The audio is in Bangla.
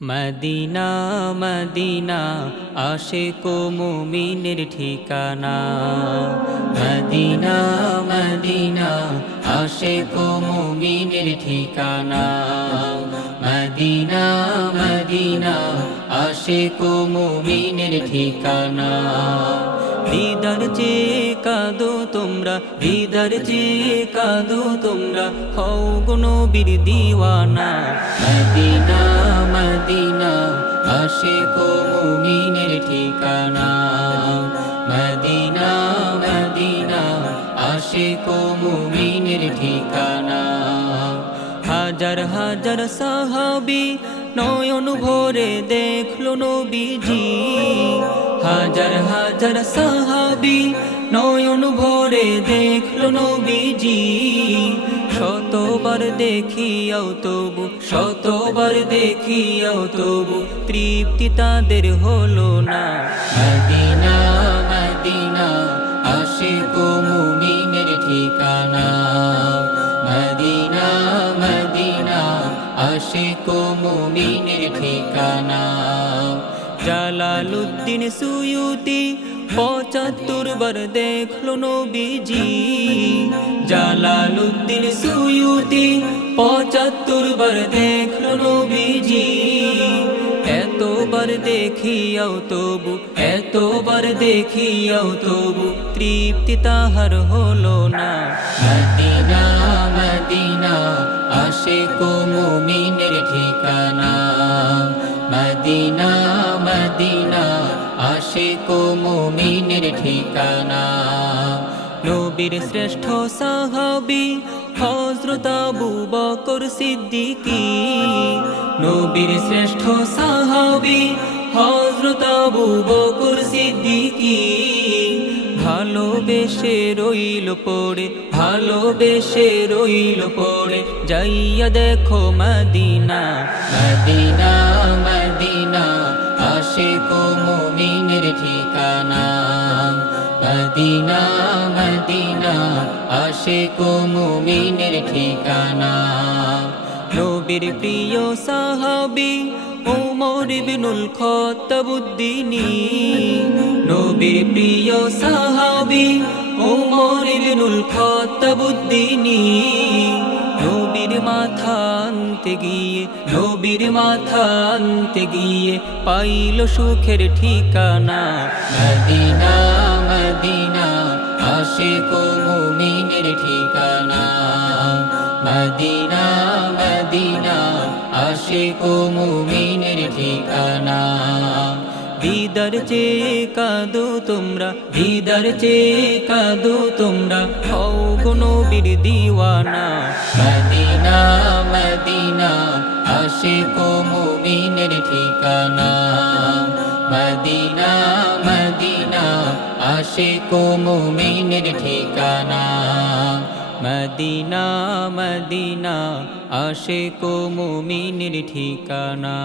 মদিনা মদিনা আশিক ও মুমিনের ঠিকানা। মদিনা মদিনা আশিক ও মুমিনের ঠিকানা। মদিনা মদিনা আশিক ও মুমিনের ঠিকানা। দিদার চেয়ে কাঁদো তোমরা, দিদার চেয়ে কাঁদো তোমরা, হও গো নবীর দিওয়ানা। মদিনা মদিনা আশিক ও মুমিনের ঠিকানা। মদিনা মদিনা আশিক ও মুমিনের ঠিকানা। হাজার হাজার সাহাবী নয়ন ভরে দেখলো নবীজি। হাজার হাজার সাহাবী নয়ন ভরে দেখলো নবীজি। শতবার দেখিয়াও তবু, শতবার দেখিয়াও তবু তৃপ্তি তাদের হলো না। মদিনা মদিনা আশিক ও মুমিনের ঠিকানা। মদিনা মদিনা আশিক ও মুমিনের ঠিকানা। জালালউদ্দিন সুয়ুতি ৭৫ বার দেখলো নবীজি। জালালউদ্দিন সুয়ুতি ৭৫ বার দেখলো নবীজি। এতবার দেখিয়াও তবু, এতবার দেখিয়াও তবু তৃপ্তি তাহার হলো না। মদিনা মদিনা আশিক ও মুমিনের ঠিকানা। মদিনা মদিনা আশিক ও মুমিনের ঠিকানা। নবীর শ্রেষ্ঠ সাহাবী হযরত আবু বকর সিদ্দিকী। নবীর শ্রেষ্ঠ সাহাবী হযরত আবু বকর সিদ্দিকী। ভালোবেসে রইল পড়ে, ভালোবেসে রইল পড়ে, যাইয়া দেখো মদিনা। মদিনা মদিনা আশিক ও মুমিনের ঠিকানা। মদিনা মদিনা আশিক ও মুমিনের ঠিকানা। নবীর প্রিয় সাহাবী ওমর ইবনুল খাত্তাবউদ্দিনী। নবীর প্রিয় সাহাবী ওমর ইবনুল খাত্তাবউদ্দিনী। নবীর মাথা আনতে গিয়ে, নবীর মাথা আনতে গিয়ে পাইল সুখের ঠিকানা। মদিনা মদিনা আশিক ও মুমিনের ঠিকানা। মদিনা মদিনা আশিক ও মুমিনের ঠিকানা। দিদার চেয়ে কাঁদো তোমরা, দিদার চেয়ে কাঁদো তোমরা, হও গো নবীর দিওয়ানা। মদিনা মদিনা আশিক ও মুমিনের ঠিকানা। মদিনা মদিনা আশিক ও মুমিনের ঠিকানা। মদিনা মদিনা আশিক ও মুমিনের ঠিকানা।